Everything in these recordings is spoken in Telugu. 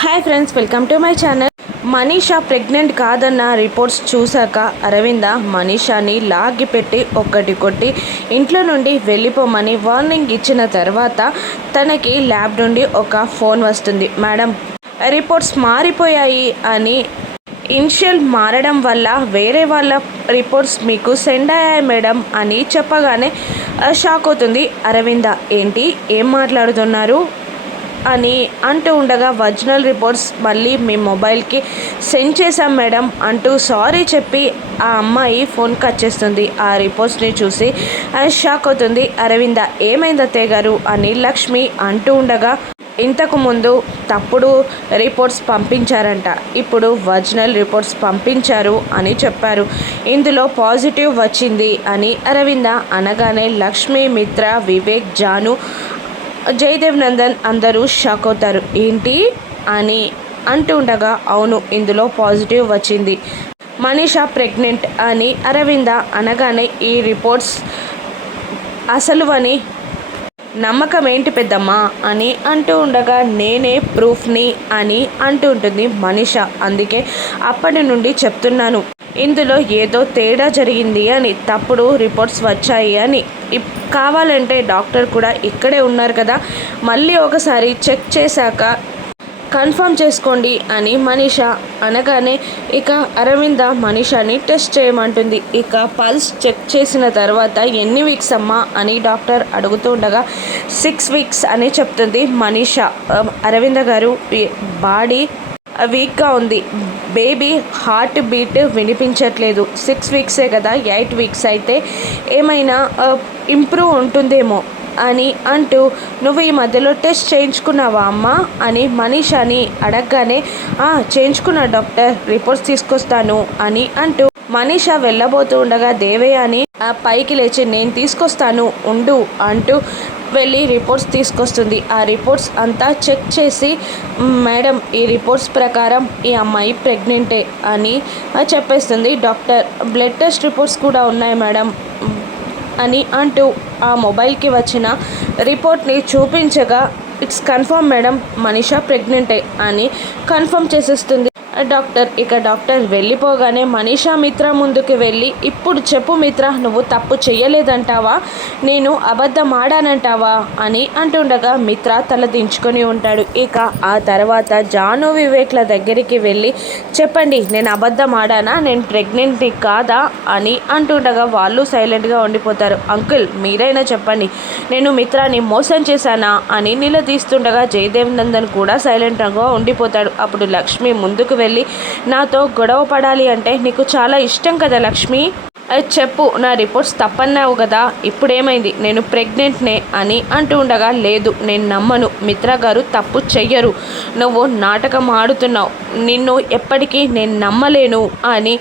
Hi friends welcome to my channel. Manisha pregnant కాదన్న రిపోర్ట్స్ చూశాక అరవింద మనీషాని లాగి పెట్టి ఒక్కటి కొట్టి ఇంట్లో నుండి వెళ్ళిపోమని వార్నింగ్ ఇచ్చిన తర్వాత తనకి ల్యాబ్ నుండి ఒక ఫోన్ వస్తుంది. మేడం రిపోర్ట్స్ మారిపోయాయి అని ఇనిషియల్ మారడం వల్ల వేరే వాళ్ళ రిపోర్ట్స్ మీకు సెండ్ అయ్యాయి మేడం అని చెప్పగానే షాక్ అవుతుంది అరవింద. ఏంటి? ఏం మాట్లాడుతున్నారు? అని అంటూ ఉండగా ఒరిజినల్ రిపోర్ట్స్ మళ్ళీ మీ మొబైల్కి సెండ్ చేశాం మేడం అంటూ సారీ చెప్పి ఆ అమ్మాయి ఫోన్ కట్ చేస్తుంది. ఆ రిపోర్ట్స్ని చూసి షాక్ అవుతుంది. అరవింద ఏమైంది అత్తయ్య గారు? అని లక్ష్మి అంటూ ఉండగా ఇంతకు ముందు తప్పుడు రిపోర్ట్స్ పంపించారంట. ఇప్పుడు ఒరిజినల్ రిపోర్ట్స్ పంపించారు అని చెప్పారు. ఇందులో పాజిటివ్ వచ్చింది అని అరవింద అనగానే లక్ష్మి మిత్ర వివేక్ జాను జయదేవ్ నందన్ అందరూ షాక్ అవుతారు. ఏంటి? అని అంటూ ఉండగా అవును ఇందులో పాజిటివ్ వచ్చింది. మనీషా ప్రెగ్నెంట్ అని అరవింద అనగానే ఈ రిపోర్ట్స్ అసలు అని నమ్మకం ఏంటి పెద్దమ్మా? అని అంటూ ఉండగా నేనే ప్రూఫ్ని అని అంటూ ఉంటుంది మనీష. అందుకే అప్పటి నుండి చెప్తున్నాను. ఇందులో ఏదో తేడా జరిగింది అని తప్పుడు రిపోర్ట్స్ వచ్చాయి అని. ఇప్- కావాలంటే డాక్టర్ కూడా ఇక్కడే ఉన్నారు కదా. మళ్ళీ ఒకసారి చెక్ చేశాక కన్ఫర్మ్ చేసుకోండి అని మనీష అనగానే ఇక అరవింద మనీషాని టెస్ట్ చేయమంటుంది. ఇక పల్స్ చెక్ చేసిన తర్వాత ఎన్ని వీక్స్ అమ్మా అని డాక్టర్ అడుగుతూ ఉండగా సిక్స్ వీక్స్ అని చెప్తుంది మనీష. అరవింద గారు బాడీ వీక్గా ఉంది. బేబీ హార్ట్ బీట్ వినిపించట్లేదు. సిక్స్ వీక్సే కదా ఎయిట్ వీక్స్ అయితే ఏమైనా ఇంప్రూవ్ ఉంటుందేమో అని అంటూ నువ్వు ఈ మధ్యలో టెస్ట్ చేయించుకున్నావా అమ్మా? అని మనీషాని అడగగానే చేయించుకున్నా డాక్టర్ రిపోర్ట్స్ తీసుకొస్తాను అని అంటూ మనీష వెళ్ళబోతూ ఉండగా దేవయ్య అని ఆ పైకి లేచి నేను తీసుకొస్తాను ఉండు అంటూ వెళ్ళి రిపోర్ట్స్ తీసుకొస్తుంది. ఆ రిపోర్ట్స్ అంతా చెక్ చేసి మేడం ఈ రిపోర్ట్స్ ప్రకారం ఈ అమ్మాయి ప్రెగ్నెంటే అని చెప్పేస్తుంది. డాక్టర్ బ్లడ్ టెస్ట్ రిపోర్ట్స్ కూడా ఉన్నాయి మేడం అని అంటూ ఆ మొబైల్కి వచ్చిన రిపోర్ట్ని చూపించగా ఇట్స్ కన్ఫర్మ్ మేడం మనీషా ప్రెగ్నెంటే అని కన్ఫర్మ్ చేసేస్తుంది. డాక్టర్ ఇక డాక్టర్ వెళ్ళిపోగానే మనీషా మిత్ర ముందుకు వెళ్ళి ఇప్పుడు చెప్పు మిత్ర నువ్వు తప్పు చెయ్యలేదంటావా? నేను అబద్ధం ఆడానంటావా అని అంటుండగా మిత్ర తల దించుకొని ఉంటాడు. ఇక ఆ తర్వాత జాను వివేక్ల దగ్గరికి వెళ్ళి చెప్పండి నేను అబద్ధం ఆడానా నేను ప్రెగ్నెంట్ని కాదా? అని అంటుండగా వాళ్ళు సైలెంట్గా ఉండిపోతారు. అంకుల్ మీరైనా చెప్పండి నేను మిత్రాన్ని మోసం చేశానా? అని నిలదీస్తుండగా జయదేవ్ నందన్ కూడా సైలెంట్గా ఉండిపోతాడు. అప్పుడు లక్ష్మి ముందుకు వెళ్ళి నాతో గొడవ పడాలి అంటే నీకు చాలా ఇష్టం కదా లక్ష్మి? అది చెప్పు నా రిపోర్ట్స్ తప్పన్నావు కదా ఇప్పుడేమైంది? నేను ప్రెగ్నెంట్నే అని అంటూ ఉండగా లేదు నేను నమ్మను మిత్ర గారు తప్పు చెయ్యరు నువ్వు నాటకం ఆడుతున్నావు నిన్ను ఎప్పటికీ నేను నమ్మలేను అని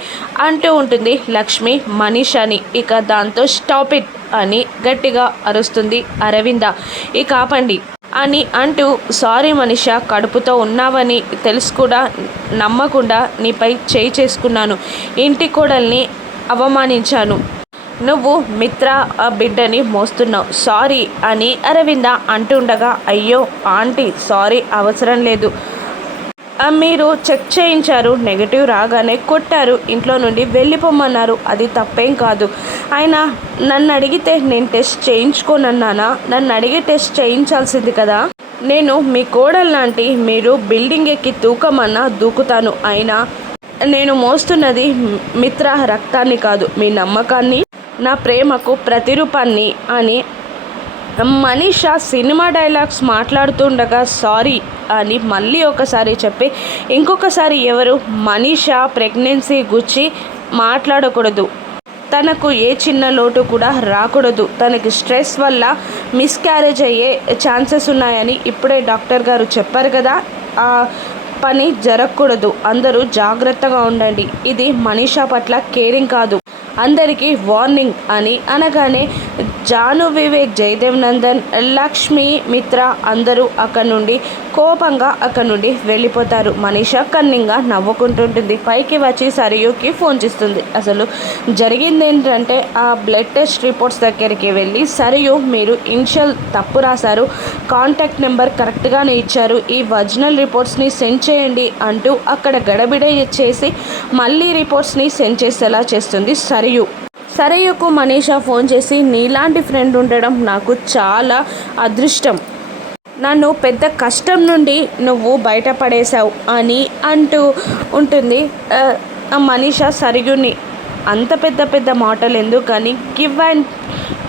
అంటూ ఉంటుంది లక్ష్మి మనీషాని. ఇక దాంతో స్టాప్ ఇట్ అని గట్టిగా అరుస్తుంది అరవింద. ఇక ఆపండి. అని అంటూ సారీ మనిష కడుపుతో ఉన్నావని తెలుసు కూడా నమ్మకుండా నీపై చేయి చేసుకున్నాను. ఇంటి కోడల్ని అవమానించాను. నువ్వు మిత్ర ఆ బిడ్డని మోస్తున్నావు. సారీ అని అరవింద అంటుండగా అయ్యో ఆంటీ సారీ అవసరం లేదు. మీరు చెక్ చేయించారు నెగటివ్ రాగానే కొట్టారు ఇంట్లో నుండి వెళ్ళిపోమన్నారు. అది తప్పేం కాదు. ఆయన నన్ను అడిగితే నేను టెస్ట్ చేయించుకోనన్నానా? నన్ను అడిగి టెస్ట్ చేయించాల్సింది కదా? నేను మీ కోడలు లాంటి మీరు బిల్డింగ్ ఎక్కి తూకమన్నా దూకుతాను. అయినా నేను మోస్తున్నది మిత్ర రక్తాన్ని కాదు మీ నమ్మకాన్ని నా ప్రేమకు ప్రతిరూపాన్ని అని మనీషా సినిమా డైలాగ్స్ మాట్లాడుతుండగా సారీ అని మళ్ళీ ఒకసారి చెప్పి ఇంకొకసారి ఎవరు? మనీషా ప్రెగ్నెన్సీ గుచ్చి మాట్లాడకూడదు. తనకు ఏ చిన్న లోటు కూడా రాకూడదు. తనకి స్ట్రెస్ వల్ల మిస్క్యారేజ్ అయ్యే ఛాన్సెస్ ఉన్నాయని ఇప్పుడే డాక్టర్ గారు చెప్పారు కదా. ఆ పని జరగకూడదు. అందరూ జాగ్రత్తగా ఉండండి. ఇది మనీషా పట్ల కేరింగ్ కాదు. అందరికీ వార్నింగ్ అని అనగానే జాను వివేక్ జయదేవ్ నందన్ లక్ష్మి మిత్ర అందరూ అక్కడి నుండి కోపంగా అక్కడి నుండి వెళ్ళిపోతారు. మనీష కన్నింగా నవ్వుకుంటుంటుంది. పైకి వచ్చి సరియుకి ఫోన్ చేస్తుంది. అసలు జరిగింది ఏంటంటే ఆ బ్లడ్ టెస్ట్ రిపోర్ట్స్ దగ్గరికి వెళ్ళి సరియు మీరు ఇనిషియల్ తప్పు రాశారు. కాంటాక్ట్ నెంబర్ కరెక్ట్గానే ఇచ్చారు. ఈ ఒరిజినల్ రిపోర్ట్స్ని సెండ్ చేయండి అంటూ అక్కడ గడబిడ చేసి మళ్ళీ రిపోర్ట్స్ని సెండ్ చేసేలా చేస్తుంది సరి సరయు. సరయ్యకు మనీషా ఫోన్ చేసి నీలాంటి ఫ్రెండ్ ఉండడం నాకు చాలా అదృష్టం. నన్ను పెద్ద కష్టం నుండి నువ్వు బయటపడేశావు అని అంటూ ఉంటుంది. ఆ, మనీషా సరిగుని అంత పెద్ద పెద్ద మాటలు ఎందుకని? గివ్ అండ్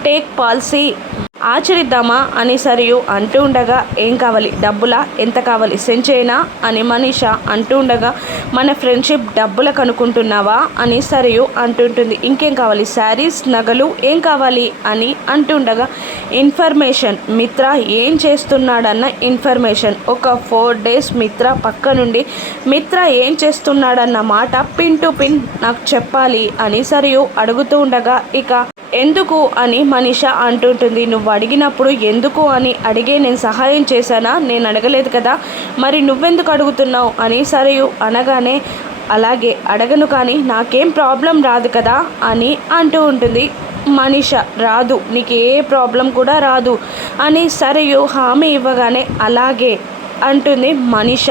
టేక్ పాలసీ ఆచరిద్దామా అని సరియు అంటూ ఉండగా ఏం కావాలి? డబ్బులా? ఎంత కావాలి? సెంచైనా? అని మనీష అంటూ ఉండగా మన ఫ్రెండ్షిప్ డబ్బులకు అనుకుంటున్నావా అని సరియు అంటుంటుంది. ఇంకేం కావాలి? శారీస్? నగలు? ఏం కావాలి? అని అంటుండగా ఇన్ఫర్మేషన్. మిత్ర ఏం చేస్తున్నాడన్న ఇన్ఫర్మేషన్. ఒక ఫోర్ డేస్ మిత్ర పక్క నుండి మిత్ర ఏం చేస్తున్నాడన్న మాట పిన్ టు పిన్ నాకు చెప్పాలి అని సరియు అడుగుతూ ఉండగా ఇక ఎందుకు అని మనిష అంటుంటుంది. నువ్వు అడిగినప్పుడు ఎందుకు అని అడిగే నేను సహాయం చేశానా? నేను అడగలేదు కదా. మరి నువ్వెందుకు అడుగుతున్నావు? అని సరియు అనగానే అలాగే అడగను కానీ నాకేం ప్రాబ్లం రాదు కదా అని అంటూ ఉంటుంది. మనిష రాదు. నీకు ఏ ప్రాబ్లం కూడా రాదు అని సరియు హామీ ఇవ్వగానే అలాగే అంటుంది మనిష.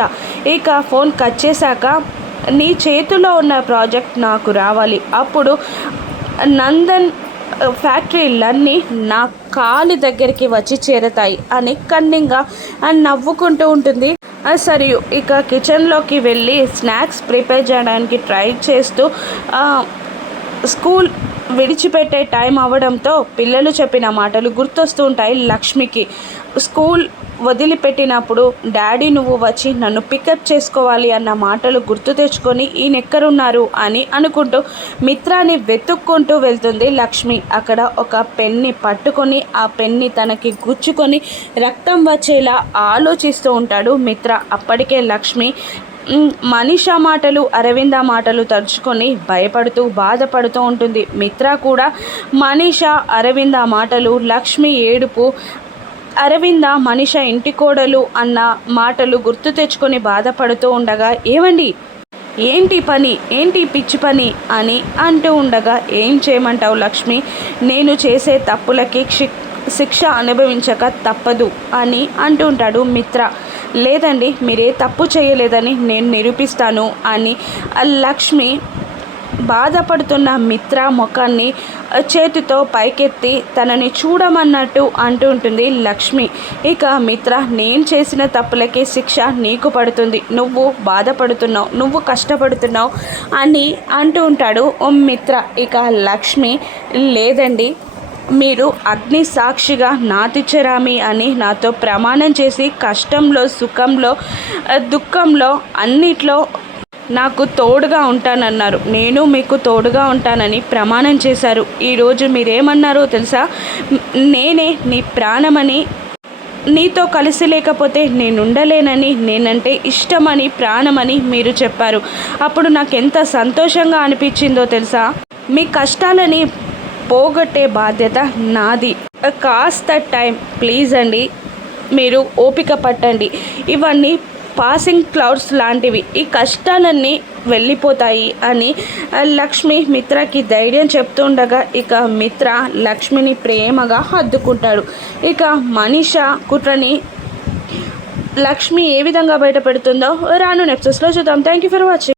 ఇక ఫోన్ కట్ చేశాక నీ చేతిలో ఉన్న ప్రాజెక్ట్ నాకు రావాలి. అప్పుడు నందన్ ఫ్యాక్టరీలన్నీ నా కాలి దగ్గరికి వచ్చి చేరతాయి అని కన్నింగా నవ్వుకుంటూ ఉంటుంది. సరే ఇక కిచెన్లోకి వెళ్ళి స్నాక్స్ ప్రిపేర్ చేయడానికి ట్రై చేస్తూ స్కూల్ విడిచిపెట్టే టైం అవ్వడంతో పిల్లలు చెప్పిన మాటలు గుర్తొస్తూ ఉంటాయి లక్ష్మికి. స్కూల్ వదిలిపెట్టినప్పుడు డాడీ నువ్వు వచ్చి నన్ను పికప్ చేసుకోవాలి అన్న మాటలు గుర్తు తెచ్చుకొని ఈయన ఎక్కడున్నారు అని అనుకుంటూ మిత్రాన్ని వెతుక్కుంటూ వెళ్తుంది లక్ష్మి. అక్కడ ఒక పెన్ని పట్టుకొని ఆ పెన్ని తనకి గుచ్చుకొని రక్తం వచ్చేలా ఆలోచిస్తూ ఉంటాడు మిత్ర. అప్పటికే లక్ష్మి మనీషా మాటలు అరవింద మాటలు తలుచుకొని భయపడుతూ బాధపడుతూ ఉంటుంది. మిత్ర కూడా మనీషా అరవింద మాటలు లక్ష్మి ఏడుపు అరవింద మనిష ఇంటి కోడలు అన్న మాటలు గుర్తు తెచ్చుకొని బాధపడుతూ ఉండగా ఏవండి? ఏంటి పని? ఏంటి పిచ్చి పని? అని అంటూ ఉండగా ఏం చేయమంటావు లక్ష్మి? నేను చేసే తప్పులకి శి శిక్ష అనుభవించక తప్పదు అని అంటూ ఉంటాడు మిత్ర. లేదండి మీరే తప్పు చేయలేదని నేను నిరూపిస్తాను అని లక్ష్మి బాధపడుతున్న మిత్ర ముఖాన్ని చేతితో పైకెత్తి తనని చూడమన్నట్టు అంటూ ఉంటుంది లక్ష్మి. ఇక మిత్ర నేను చేసిన తప్పులకి శిక్ష నీకు పడుతుంది. నువ్వు బాధపడుతున్నావు నువ్వు కష్టపడుతున్నావు అని అంటూ ఉంటాడు ఓ మిత్ర. ఇక లక్ష్మి లేదండి మీరు అగ్ని సాక్షిగా నాతిచరామి అని నాతో ప్రమాణం చేసి కష్టంలో సుఖంలో దుఃఖంలో అన్నిట్లో నాకు తోడుగా ఉంటానన్నారు. నేను మీకు తోడుగా ఉంటానని ప్రమాణం చేశారు. ఈరోజు మీరేమన్నారో తెలుసా? నేనే నీ ప్రాణమని నీతో కలిసి లేకపోతే నేను ఉండలేనని నేనంటే ఇష్టమని ప్రాణమని మీరు చెప్పారు. అప్పుడు నాకు ఎంత సంతోషంగా అనిపించిందో తెలుసా? మీ కష్టాలని పోగొట్టే బాధ్యత నాది. కాస్త టైం ప్లీజ్ అండి. మీరు ఓపిక పట్టండి. ఇవన్నీ పాసింగ్ క్లౌడ్స్ లాంటివి. ఈ కష్టాలన్నీ వెళ్ళిపోతాయి అని లక్ష్మి మిత్రకి ధైర్యం చెప్తుండగా ఇక మిత్ర లక్ష్మిని ప్రేమగా హద్దుకుంటాడు. ఇక మనిష కుట్రని లక్ష్మి ఏ విధంగా బయటపెడుతుందో రాను నెప్సెస్లో చూద్దాం. Thank you for watching